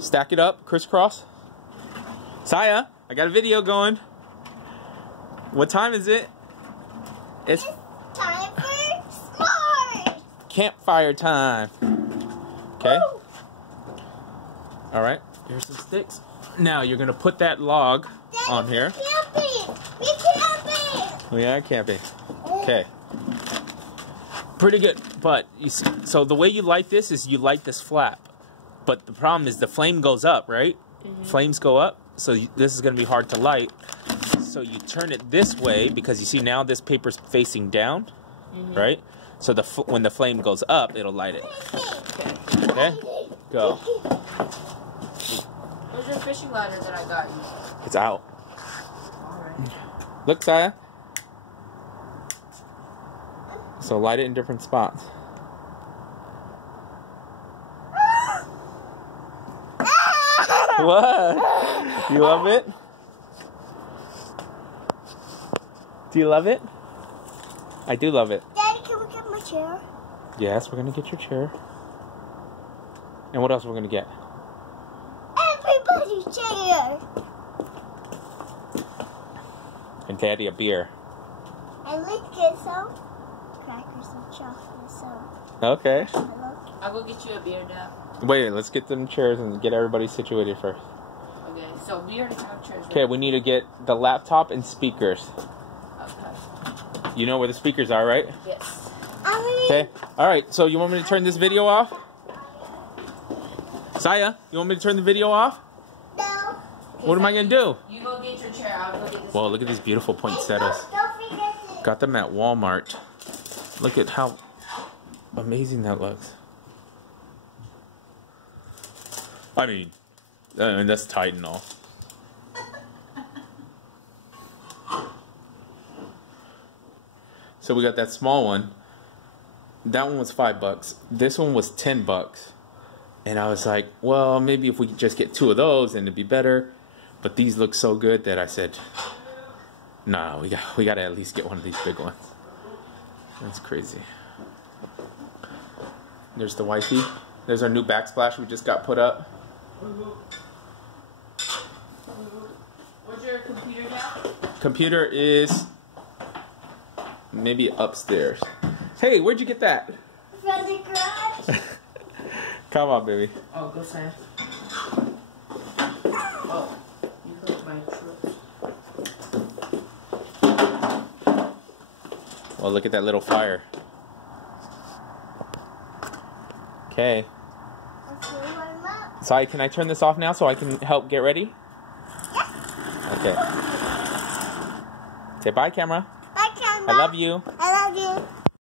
Stack it up, crisscross. Saya, I got a video going. What time is it? It's time for s'mores. Campfire time. Okay. All right. Here's some sticks. Now you're gonna put that log on here. Camping. We're camping. We are camping. Okay. Pretty good. But you see, so the way you light this is you light this flap. But the problem is the flame goes up, right? Mm-hmm. Flames go up. So this is going to be hard to light. So you turn it this way because you see now this paper's facing down, right? So when the flame goes up, it'll light it. Okay? Go. Where's your fishing ladder that I got you? It's out. Alright. Look, Saya. So light it in different spots. What? You love it? Do you love it? I do love it. Daddy, can we get my chair? Yes, we're gonna get your chair. And what else we're gonna get? Everybody's chair. And Daddy a beer. And let's get some crackers and chocolate. So. Okay. I'll go get you a beer now. Wait, let's get them chairs and get everybody situated first. Okay, so we already have chairs. Okay, we need to get the laptop and speakers. Okay. You know where the speakers are, right? Yes. Okay. Alright, so you want me to turn this video off? Saya, you want me to turn the video off? No. What am I going to do? You go get your chair. I'll go get this. Whoa, look at these beautiful poinsettias. Don't forget it. Got them at Walmart. Look at how amazing that looks. I mean that's tight and all. So we got that small one. That one was $5. This one was $10. And I was like, well, maybe if we could just get 2 of those, then it'd be better. But these look so good that I said, nah, we got to at least get one of these big ones. That's crazy. There's the wifey. There's our new backsplash we just got put up. Where's your computer now? Computer is maybe upstairs. Hey, where'd you get that? From the garage. Come on, baby. Oh, go Sam. Oh, you hurt my throat. Well, look at that little fire. Okay. Sorry, can I turn this off now so I can help get ready? Yeah. Okay. Say bye, camera. Bye, camera. I love you.